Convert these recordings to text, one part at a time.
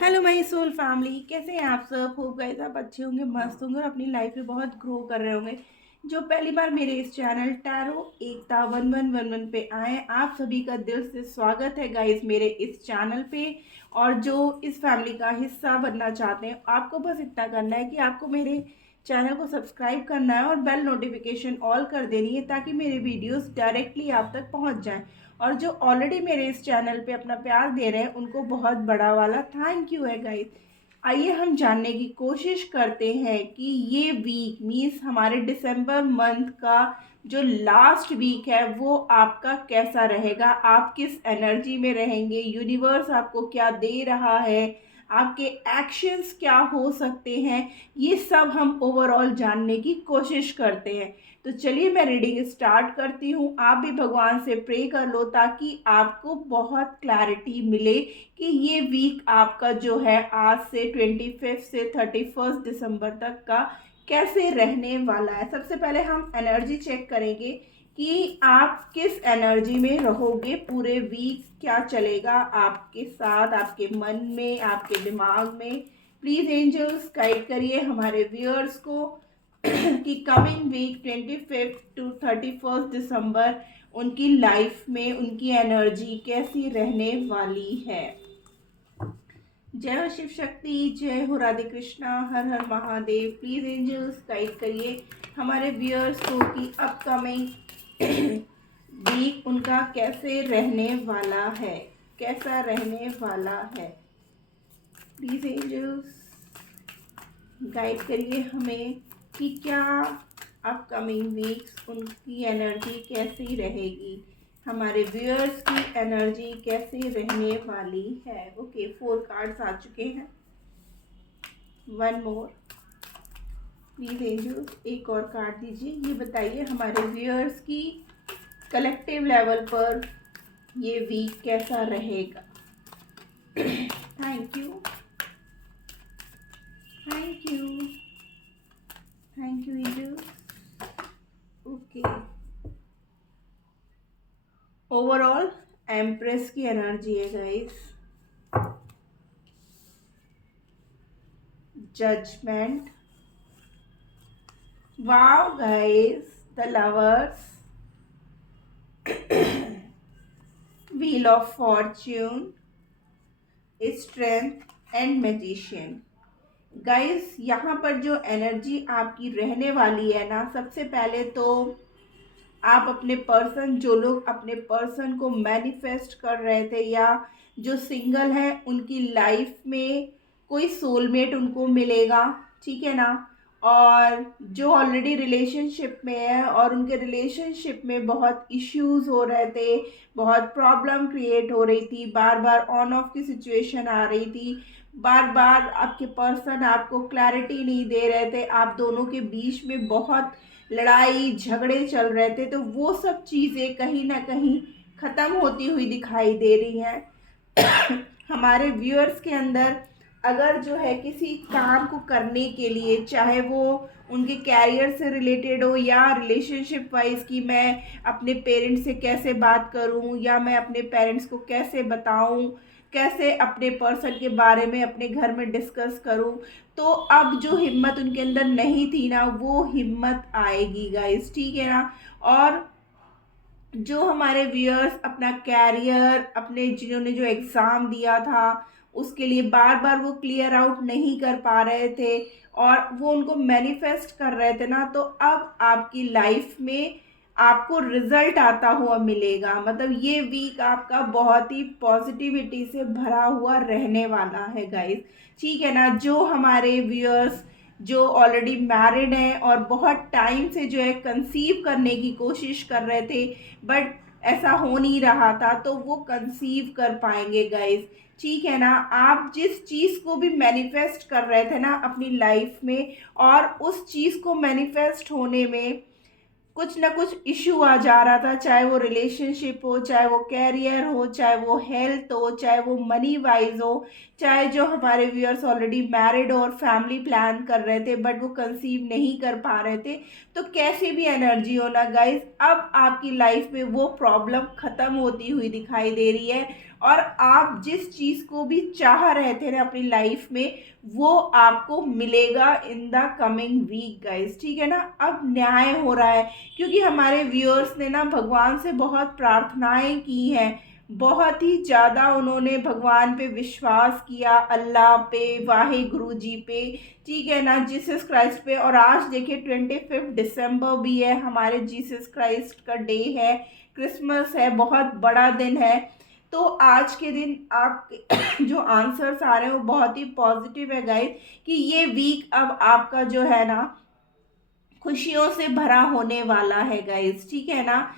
Hello my soul family, कैसे हैं आप सब। होप गाइस आप अच्छे होंगे, मस्त होंगे और अपनी लाइफ में बहुत ग्रो कर रहे होंगे। जो पहली बार मेरे इस चैनल टैरो एकता 1111 पे आए, आप सभी का दिल से स्वागत है गाइस मेरे इस चैनल पे। और जो इस फैमिली का हिस्सा बनना चाहते हैं, आपको बस इतना करना है कि आपको मेरे चैनल को सब्सक्राइब करना है और बेल नोटिफिकेशन ऑल कर देनी है, ताकि मेरे वीडियोस डायरेक्टली आप तक पहुंच जाएं। और जो ऑलरेडी मेरे इस चैनल पे अपना प्यार दे रहे हैं, उनको बहुत बड़ा वाला थैंक यू है गाइस। आइए हम जानने की कोशिश करते हैं कि ये वीक मीन्स हमारे दिसंबर मंथ का जो लास्ट वीक है वो आपका कैसा रहेगा, आप किस एनर्जी में रहेंगे, यूनिवर्स आपको क्या दे रहा है, आपके एक्शंस क्या हो सकते हैं, ये सब हम ओवरऑल जानने की कोशिश करते हैं। तो चलिए मैं रीडिंग स्टार्ट करती हूँ। आप भी भगवान से प्रे कर लो ताकि आपको बहुत क्लैरिटी मिले कि ये वीक आपका जो है आज से 25 से 31 दिसंबर तक का कैसे रहने वाला है। सबसे पहले हम एनर्जी चेक करेंगे कि आप किस एनर्जी में रहोगे, पूरे वीक क्या चलेगा आपके साथ, आपके मन में, आपके दिमाग में। प्लीज़ एंजल्स गाइड करिए हमारे व्यूअर्स को कि कमिंग वीक 25 टू 31 दिसंबर उनकी लाइफ में उनकी एनर्जी कैसी रहने वाली है। जय हो शिव शक्ति, जय हो राधे कृष्णा, हर हर महादेव। प्लीज एंजल्स गाइड करिए हमारे व्यूअर्स को कि अपकमिंग वीक उनका कैसे रहने वाला है, कैसा रहने वाला है। प्लीज एंजल्स गाइड करिए हमें कि क्या अपकमिंग वीक्स उनकी एनर्जी कैसी रहेगी, हमारे व्यूअर्स की एनर्जी कैसी रहने वाली है। ओके, 4 कार्ड्स आ चुके हैं। वन मोर प्लीज एंजल्स, एक और कार्ड दीजिए। ये बताइए हमारे व्यूअर्स की कलेक्टिव लेवल पर ये वीक कैसा रहेगा। Thank you, thank you, thank you angels. Okay, overall empress की एनर्जी है guys. Judgement, wow guys, the lovers, wheel of fortune, strength and magician. Guys यहाँ पर जो एनर्जी आपकी रहने वाली है ना, सबसे पहले तो आप अपने पर्सन, जो लोग अपने पर्सन को मैनिफेस्ट कर रहे थे या जो सिंगल है, उनकी लाइफ में कोई सोलमेट उनको मिलेगा, ठीक है ना। और जो ऑलरेडी रिलेशनशिप में है और उनके रिलेशनशिप में बहुत इश्यूज हो रहे थे, बहुत प्रॉब्लम क्रिएट हो रही थी, बार बार ऑन ऑफ की सिचुएशन आ रही थी, बार बार आपके पर्सन आपको क्लैरिटी नहीं दे रहे थे, आप दोनों के बीच में बहुत लड़ाई झगड़े चल रहे थे, तो वो सब चीज़ें कहीं ना कहीं ख़त्म होती हुई दिखाई दे रही हैं। हमारे व्यूअर्स के अंदर अगर जो है किसी काम को करने के लिए, चाहे वो उनके कैरियर से रिलेटेड हो या रिलेशनशिप वाइज कि मैं अपने पेरेंट्स से कैसे बात करूं या मैं अपने पेरेंट्स को कैसे बताऊं, कैसे अपने पर्सन के बारे में अपने घर में डिस्कस करूं, तो अब जो हिम्मत उनके अंदर नहीं थी ना, वो हिम्मत आएगी गाइस, ठीक है ना। और जो हमारे व्यूअर्स अपना कैरियर, अपने जिन्होंने जो एग्ज़ाम दिया था उसके लिए बार बार वो क्लियर आउट नहीं कर पा रहे थे और वो उनको मैनिफेस्ट कर रहे थे ना, तो अब आपकी लाइफ में आपको रिजल्ट आता हुआ मिलेगा। मतलब ये वीक आपका बहुत ही पॉजिटिविटी से भरा हुआ रहने वाला है गाइस, ठीक है ना। जो हमारे व्यूअर्स जो ऑलरेडी मैरिड हैं और बहुत टाइम से जो है कंसीव करने की कोशिश कर रहे थे, बट ऐसा हो नहीं रहा था, तो वो कंसीव कर पाएंगे गाइस, ठीक है ना। आप जिस चीज़ को भी मैनिफेस्ट कर रहे थे ना अपनी लाइफ में, और उस चीज़ को मैनिफेस्ट होने में कुछ ना कुछ इशू आ जा रहा था, चाहे वो रिलेशनशिप हो, चाहे वो कैरियर हो, चाहे वो हेल्थ हो, चाहे वो मनी वाइज हो, चाहे जो हमारे व्यूअर्स ऑलरेडी मैरिड और फैमिली प्लान कर रहे थे बट वो कंसीव नहीं कर पा रहे थे। तो कैसी भी एनर्जी हो ना गाइस, अब आपकी लाइफ में वो प्रॉब्लम ख़त्म होती हुई दिखाई दे रही है और आप जिस चीज़ को भी चाह रहे थे ना अपनी लाइफ में, वो आपको मिलेगा in the coming week guys, ठीक है ना। अब न्याय हो रहा है, क्योंकि हमारे व्यूअर्स ने ना भगवान से बहुत प्रार्थनाएं की हैं, बहुत ही ज़्यादा उन्होंने भगवान पे विश्वास किया, अल्लाह पे, वाहे गुरु जी पे, ठीक है ना, जीसस क्राइस्ट पे। और आज देखिए 25 दिसंबर भी है, हमारे जीसस क्राइस्ट का डे है, क्रिसमस है, बहुत बड़ा दिन है। तो आज के दिन आप जो आंसर्स आ रहे हैं वो बहुत ही पॉजिटिव है गाइस, कि ये वीक अब आपका जो है ना खुशियों से भरा होने वाला है गाइस, ठीक है ना।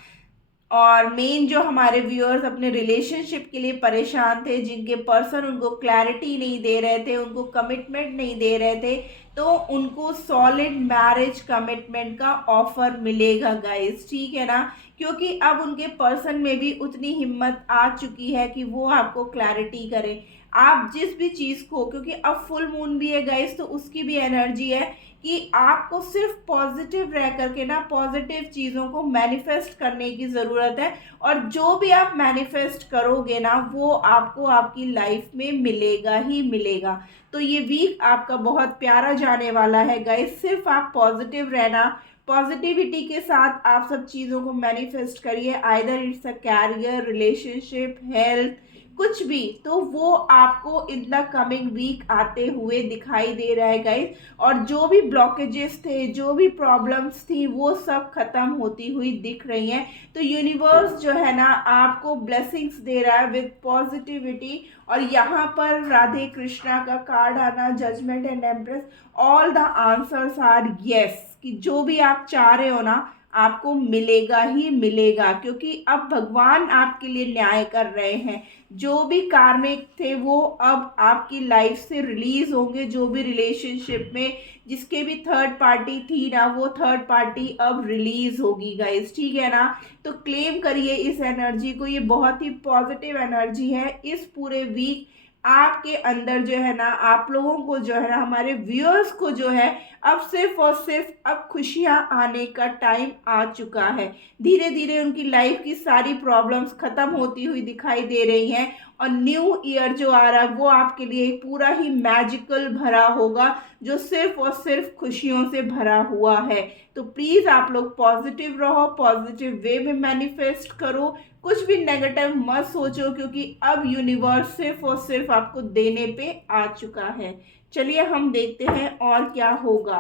और मेन जो हमारे व्यूअर्स अपने रिलेशनशिप के लिए परेशान थे, जिनके पर्सन उनको क्लैरिटी नहीं दे रहे थे, उनको कमिटमेंट नहीं दे रहे थे, तो उनको सॉलिड मैरिज कमिटमेंट का ऑफर मिलेगा गाइस, ठीक है ना। क्योंकि अब उनके पर्सन में भी उतनी हिम्मत आ चुकी है कि वो आपको क्लैरिटी करें। आप जिस भी चीज़ को, क्योंकि अब फुल मून भी है गाइस, तो उसकी भी एनर्जी है कि आपको सिर्फ पॉजिटिव रह करके ना पॉजिटिव चीज़ों को मैनिफेस्ट करने की ज़रूरत है। और जो भी आप मैनिफेस्ट करोगे ना वो आपको आपकी लाइफ में मिलेगा ही मिलेगा। तो ये वीक आपका बहुत प्यारा जाने वाला है गाइस, सिर्फ आप पॉजिटिव रहना, पॉजिटिविटी के साथ आप सब चीज़ों को मैनिफेस्ट करिए, either it's a career, relationship, health, कुछ भी, तो वो आपको इन द कमिंग वीक आते हुए दिखाई दे रहा है गाइस। और जो भी ब्लॉकेजेस थे, जो भी प्रॉब्लम्स थी, वो सब खत्म होती हुई दिख रही हैं। तो यूनिवर्स जो है ना आपको ब्लेसिंग्स दे रहा है विद पॉजिटिविटी। और यहाँ पर राधे कृष्णा का कार्ड आना, judgement and empress, all the answers are yes, कि जो भी आप चाह रहे हो ना आपको मिलेगा ही मिलेगा, क्योंकि अब भगवान आपके लिए न्याय कर रहे हैं। जो भी कार्मिक थे वो अब आपकी लाइफ से रिलीज होंगे, जो भी रिलेशनशिप में जिसके भी थर्ड पार्टी थी ना, वो थर्ड पार्टी अब रिलीज होगी गाइस, ठीक है ना। तो क्लेम करिए इस एनर्जी को, ये बहुत ही पॉजिटिव एनर्जी है। इस पूरे वीक आपके अंदर जो है ना, आप लोगों को जो है ना, हमारे व्यूअर्स को जो है, अब सिर्फ और सिर्फ अब खुशियां आने का टाइम आ चुका है। धीरे धीरे उनकी लाइफ की सारी प्रॉब्लम्स खत्म होती हुई दिखाई दे रही हैं। और न्यू ईयर जो आ रहा है वो आपके लिए पूरा ही मैजिकल भरा होगा, जो सिर्फ और सिर्फ खुशियों से भरा हुआ है। तो प्लीज़ आप लोग पॉजिटिव रहो, पॉजिटिव वे में मैनिफेस्ट करो, कुछ भी नेगेटिव मत सोचो, क्योंकि अब यूनिवर्स सिर्फ और सिर्फ आपको देने पे आ चुका है। चलिए हम देखते हैं और क्या होगा।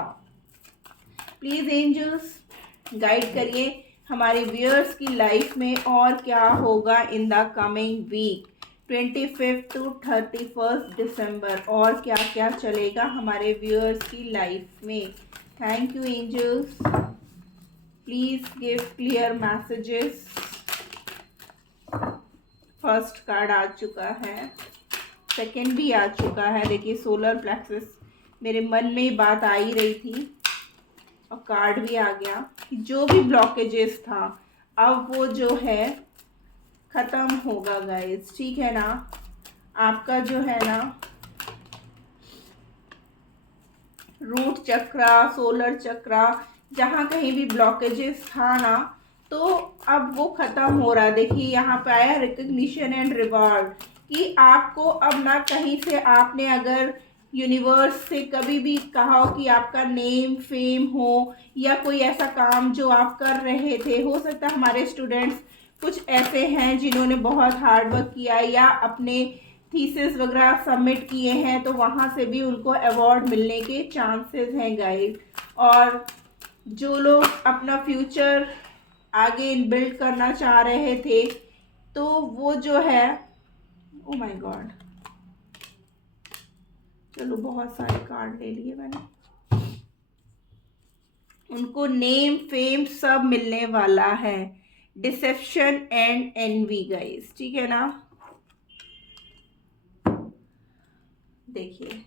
प्लीज़ एंजल्स गाइड करिए हमारे व्यूअर्स की लाइफ में और क्या होगा in the coming week 25 to 31 दिसंबर, और क्या क्या चलेगा हमारे व्यूअर्स की लाइफ में। Thank you angels, please give clear messages. First card आ चुका है, सेकंड भी आ चुका है। देखिए सोलर प्लेक्सस, मेरे मन में ही बात आ ही रही थी और कार्ड भी आ गया कि जो भी ब्लॉकेजेस था अब वो जो है ख़त्म होगा गाइस, ठीक है ना। आपका जो है ना रूट चक्रा, सोलर चक्रा, जहाँ कहीं भी ब्लॉकेजेस था ना, तो अब वो ख़त्म हो रहा है। देखिए यहाँ पे आया रिकग्निशन एंड रिवॉर्ड, कि आपको अब ना कहीं से, आपने अगर यूनिवर्स से कभी भी कहा हो कि आपका नेम फेम हो, या कोई ऐसा काम जो आप कर रहे थे, हो सकता है हमारे स्टूडेंट्स कुछ ऐसे हैं जिन्होंने बहुत हार्ड वर्क किया या अपने थीसिस वगैरह सबमिट किए हैं, तो वहाँ से भी उनको अवार्ड मिलने के चांसेस हैं गाइस। और जो लोग अपना फ्यूचर आगे बिल्ड करना चाह रहे थे, तो वो जो है, ओ माय गॉड, चलो बहुत सारे कार्ड ले लिए मैंने, उनको नेम फेम सब मिलने वाला है। डिसेप्शन एंड एनवी गाइस, ठीक है ना। देखिए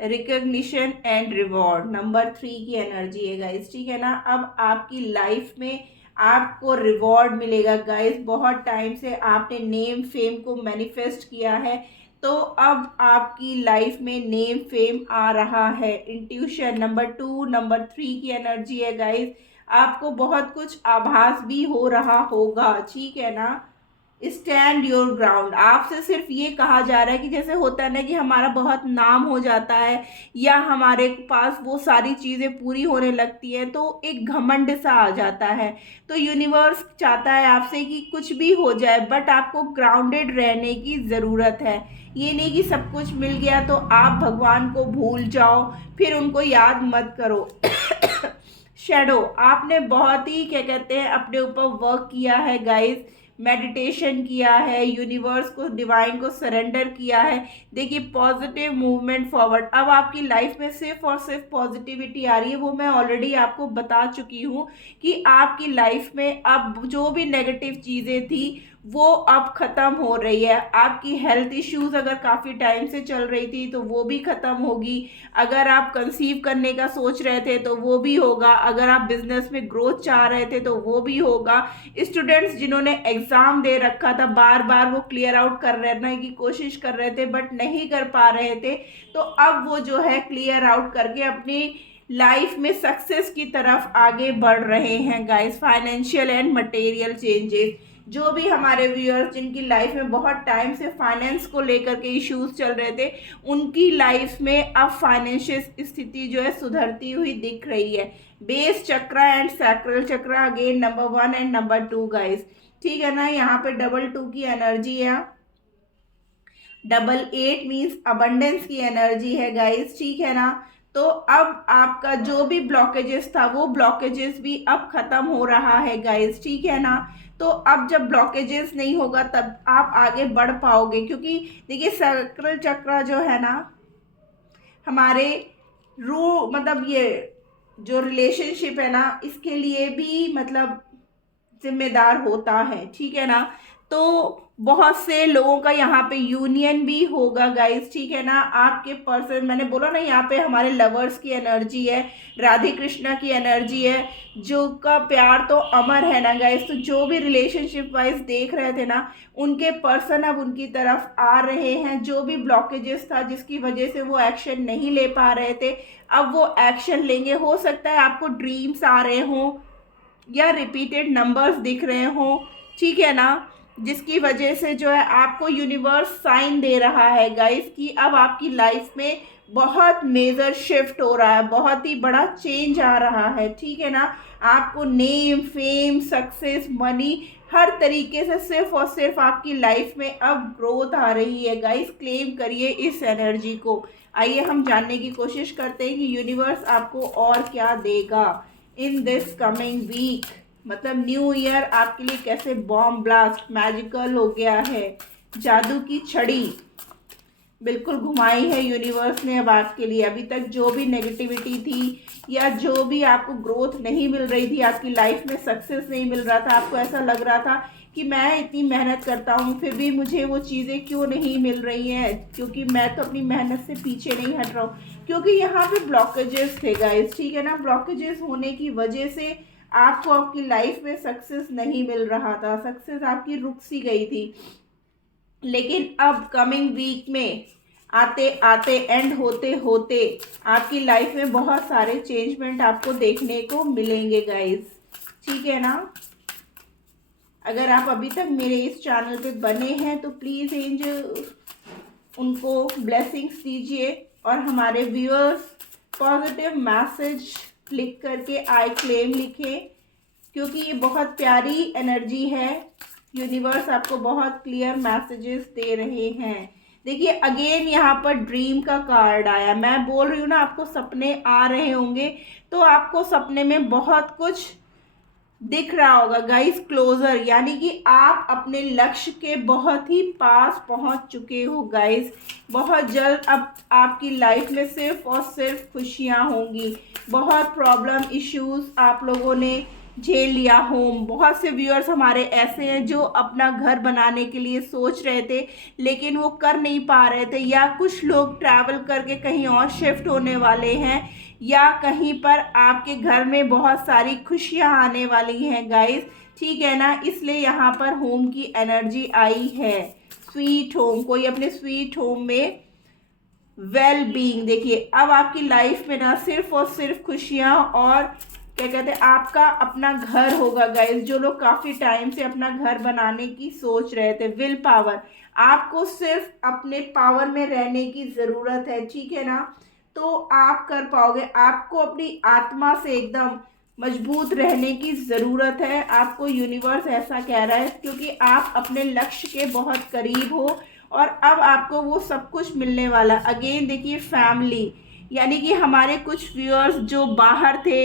रिकग्निशन एंड रिवॉर्ड नंबर 3 की एनर्जी है गाइस, ठीक है ना। अब आपकी लाइफ में आपको रिवॉर्ड मिलेगा गाइस। बहुत टाइम से आपने नेम फेम को मैनिफेस्ट किया है, तो अब आपकी लाइफ में नेम फेम आ रहा है। इंट्यूशन नंबर 2 नंबर 3 की एनर्जी है गाइस। आपको बहुत कुछ आभास भी हो रहा होगा, ठीक है ना। Stand your ground. आपसे सिर्फ ये कहा जा रहा है कि जैसे होता है ना कि हमारा बहुत नाम हो जाता है या हमारे पास वो सारी चीज़ें पूरी होने लगती है तो एक घमंड सा आ जाता है। तो यूनिवर्स चाहता है आपसे कि कुछ भी हो जाए बट आपको ग्राउंडेड रहने की ज़रूरत है। ये नहीं कि सब कुछ मिल गया तो आप भगवान को भूल जाओ, फिर उनको याद मत करो। शैडो, आपने बहुत ही क्या कहते हैं अपने ऊपर वर्क किया है गाइस, मेडिटेशन किया है, यूनिवर्स को डिवाइन को सरेंडर किया है। देखिए पॉजिटिव मूवमेंट फॉरवर्ड, अब आपकी लाइफ में सिर्फ और सिर्फ पॉजिटिविटी आ रही है। वो मैं ऑलरेडी आपको बता चुकी हूँ कि आपकी लाइफ में अब जो भी नेगेटिव चीज़ें थी वो अब ख़त्म हो रही है। आपकी हेल्थ इश्यूज अगर काफ़ी टाइम से चल रही थी तो वो भी ख़त्म होगी। अगर आप कंसीव करने का सोच रहे थे तो वो भी होगा। अगर आप बिजनेस में ग्रोथ चाह रहे थे तो वो भी होगा। स्टूडेंट्स जिन्होंने एग्ज़ाम दे रखा था, बार बार वो क्लियर आउट कर रहने की कोशिश कर रहे थे बट नहीं कर पा रहे थे, तो अब वो जो है क्लियर आउट करके अपनी लाइफ में सक्सेस की तरफ आगे बढ़ रहे हैं guys. Financial and material changes, जो भी हमारे व्यूअर्स जिनकी लाइफ में बहुत टाइम से फाइनेंस को लेकर के इश्यूज चल रहे थे, उनकी लाइफ में अब फाइनेंशियल स्थिति जो है सुधरती हुई दिख रही है। Base chakra and sacral chakra again number 1 and number 2 guys, ठीक है ना। यहाँ पे डबल 2 की एनर्जी है, डबल 8 मीन्स अबंडेंस की एनर्जी है गाइस, ठीक है ना। तो अब आपका जो भी ब्लॉकेजेस था वो ब्लॉकेजेस भी अब खत्म हो रहा है गाइस, ठीक है ना। तो अब जब ब्लॉकेजेस नहीं होगा तब आप आगे बढ़ पाओगे, क्योंकि देखिए सैक्रल चक्र जो है ना हमारे मतलब ये जो रिलेशनशिप है ना इसके लिए भी मतलब जिम्मेदार होता है, ठीक है ना। तो बहुत से लोगों का यहाँ पे यूनियन भी होगा गाइस, ठीक है ना। आपके पर्सन, मैंने बोला ना यहाँ पे हमारे लवर्स की एनर्जी है, राधे कृष्णा की एनर्जी है, जो का प्यार तो अमर है ना गाइस। तो जो भी रिलेशनशिप वाइज देख रहे थे ना उनके पर्सन अब उनकी तरफ आ रहे हैं। जो भी ब्लॉकेजेस था जिसकी वजह से वो एक्शन नहीं ले पा रहे थे, अब वो एक्शन लेंगे। हो सकता है आपको ड्रीम्स आ रहे हों या रिपीटेड नंबर्स दिख रहे हों, ठीक है ना, जिसकी वजह से जो है आपको यूनिवर्स साइन दे रहा है गाइस कि अब आपकी लाइफ में बहुत मेजर शिफ्ट हो रहा है, बहुत ही बड़ा चेंज आ रहा है, ठीक है ना। आपको नेम, फेम, सक्सेस, मनी हर तरीके से सिर्फ और सिर्फ आपकी लाइफ में अब ग्रोथ आ रही है गाइस। क्लेम करिए इस एनर्जी को। आइए हम जानने की कोशिश करते हैं कि यूनिवर्स आपको और क्या देगा इन दिस कमिंग वीक। मतलब न्यू ईयर आपके लिए कैसे बॉम्ब ब्लास्ट मैजिकल हो गया है। जादू की छड़ी बिल्कुल घुमाई है यूनिवर्स ने अब आपके लिए। अभी तक जो भी नेगेटिविटी थी या जो भी आपको ग्रोथ नहीं मिल रही थी, आपकी लाइफ में सक्सेस नहीं मिल रहा था, आपको ऐसा लग रहा था कि मैं इतनी मेहनत करता हूँ फिर भी मुझे वो चीज़ें क्यों नहीं मिल रही हैं, क्योंकि मैं तो अपनी मेहनत से पीछे नहीं हट रहा हूँ, क्योंकि यहाँ पे ब्लॉकेजेस थे गाइस, ठीक है ना। ब्लॉकेजेस होने की वजह से आपको आपकी लाइफ में सक्सेस नहीं मिल रहा था, सक्सेस आपकी रुक सी गई थी। लेकिन अब कमिंग वीक में आते आते एंड होते होते आपकी लाइफ में बहुत सारे चेंजमेंट आपको देखने को मिलेंगे गाइस, ठीक है ना। अगर आप अभी तक मेरे इस चैनल पे बने हैं तो प्लीज़ उनको ब्लेसिंग्स दीजिए और हमारे व्यूअर्स पॉजिटिव मैसेज लिख करके आई क्लेम लिखें, क्योंकि ये बहुत प्यारी एनर्जी है। यूनिवर्स आपको बहुत क्लियर मैसेजेस दे रहे हैं। देखिए अगेन यहाँ पर ड्रीम का कार्ड आया। मैं बोल रही हूँ ना आपको सपने आ रहे होंगे तो आपको सपने में बहुत कुछ दिख रहा होगा गाइस। क्लोजर यानी कि आप अपने लक्ष्य के बहुत ही पास पहुंच चुके हो गाइस। बहुत जल्द अब आपकी लाइफ में सिर्फ और सिर्फ खुशियां होंगी। बहुत प्रॉब्लम इश्यूज आप लोगों ने झेल लिया होम। बहुत से व्यूअर्स हमारे ऐसे हैं जो अपना घर बनाने के लिए सोच रहे थे लेकिन वो कर नहीं पा रहे थे, या कुछ लोग ट्रैवल करके कहीं और शिफ्ट होने वाले हैं, या कहीं पर आपके घर में बहुत सारी खुशियां आने वाली हैं गाइस, ठीक है ना। इसलिए यहाँ पर होम की एनर्जी आई है। स्वीट होम, कोई अपने स्वीट होम में वेल बीइंग। देखिए अब आपकी लाइफ में ना सिर्फ और सिर्फ खुशियाँ और क्या कहते हैं, आपका अपना घर होगा गाइस। जो लोग काफ़ी टाइम से अपना घर बनाने की सोच रहे थे, विल पावर, आपको सिर्फ अपने पावर में रहने की ज़रूरत है, ठीक है ना, तो आप कर पाओगे। आपको अपनी आत्मा से एकदम मजबूत रहने की ज़रूरत है। आपको यूनिवर्स ऐसा कह रहा है, क्योंकि आप अपने लक्ष्य के बहुत करीब हो और अब आपको वो सब कुछ मिलने वाला। अगेन देखिए, फैमिली, यानी कि हमारे कुछ व्यूअर्स जो बाहर थे,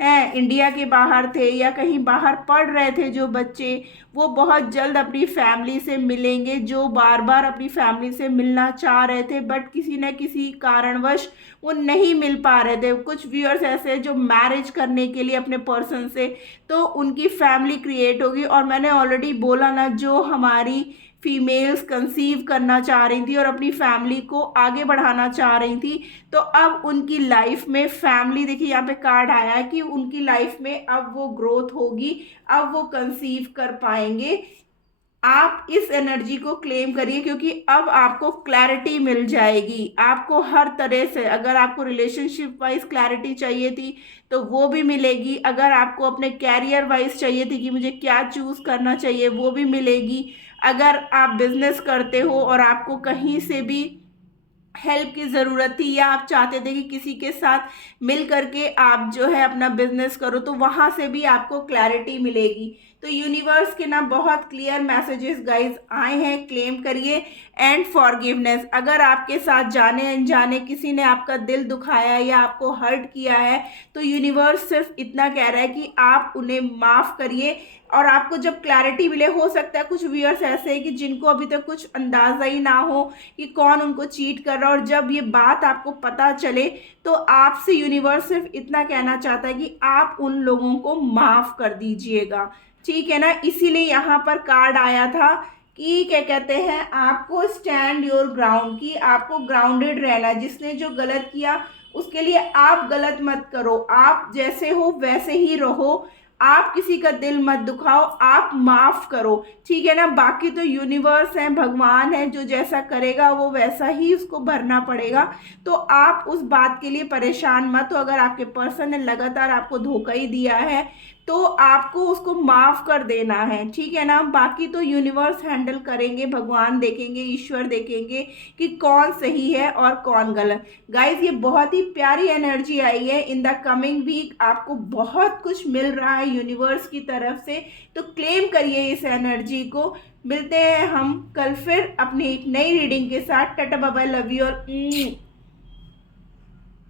हैं इंडिया के बाहर थे या कहीं बाहर पढ़ रहे थे जो बच्चे, वो बहुत जल्द अपनी फैमिली से मिलेंगे। जो बार बार अपनी फैमिली से मिलना चाह रहे थे बट किसी न किसी कारणवश वो नहीं मिल पा रहे थे। कुछ व्यूअर्स ऐसे हैं जो मैरिज करने के लिए अपने पर्सन से, तो उनकी फैमिली क्रिएट होगी। और मैंने ऑलरेडी बोला ना, जो हमारी फीमेल्स कंसीव करना चाह रही थी और अपनी फैमिली को आगे बढ़ाना चाह रही थी, तो अब उनकी लाइफ में फैमिली, देखिए यहाँ पे कार्ड आया है कि उनकी लाइफ में अब वो ग्रोथ होगी, अब वो कंसीव कर पाएंगे। आप इस एनर्जी को क्लेम करिए, क्योंकि अब आपको क्लैरिटी मिल जाएगी। आपको हर तरह से, अगर आपको रिलेशनशिप वाइज क्लैरिटी चाहिए थी तो वो भी मिलेगी। अगर आपको अपने कैरियर वाइज चाहिए थी कि मुझे क्या चूज करना चाहिए, वो भी मिलेगी। अगर आप बिजनेस करते हो और आपको कहीं से भी हेल्प की ज़रूरत थी या आप चाहते थे कि किसी के साथ मिल करके आप जो है अपना बिजनेस करो, तो वहाँ से भी आपको क्लैरिटी मिलेगी। तो यूनिवर्स के ना बहुत क्लियर मैसेजेस गाइस आए हैं, क्लेम करिए। एंड फॉरगिवनेस, अगर आपके साथ जाने अनजाने किसी ने आपका दिल दुखाया है या आपको हर्ट किया है, तो यूनिवर्स सिर्फ इतना कह रहा है कि आप उन्हें माफ़ करिए। और आपको जब क्लैरिटी मिले, हो सकता है कुछ व्यूअर्स ऐसे हैं कि जिनको अभी तक कुछ अंदाज़ा ही ना हो कि कौन उनको चीट कर रहा है, और जब ये बात आपको पता चले तो आपसे यूनिवर्स सिर्फ इतना कहना चाहता है कि आप उन लोगों को माफ़ कर दीजिएगा, ठीक है ना। इसीलिए यहाँ पर कार्ड आया था कि क्या कहते हैं, आपको स्टैंड योर ग्राउंड, की आपको ग्राउंडेड रहना है। जिसने जो गलत किया उसके लिए आप गलत मत करो, आप जैसे हो वैसे ही रहो। आप किसी का दिल मत दुखाओ, आप माफ करो, ठीक है ना। बाकी तो यूनिवर्स है, भगवान है, जो जैसा करेगा वो वैसा ही उसको भरना पड़ेगा। तो आप उस बात के लिए परेशान मत हो। अगर आपके पर्सन ने लगातार आपको धोखा ही दिया है तो आपको उसको माफ कर देना है, ठीक है ना। बाकी तो यूनिवर्स हैंडल करेंगे, भगवान देखेंगे, ईश्वर देखेंगे कि कौन सही है और कौन गलत। गाइज ये बहुत ही प्यारी एनर्जी आई है। इन द कमिंग वीक आपको बहुत कुछ मिल रहा है यूनिवर्स की तरफ से, तो क्लेम करिए इस एनर्जी को। मिलते हैं हम कल फिर अपनी एक नई रीडिंग के साथ। Tata bye bye, love you और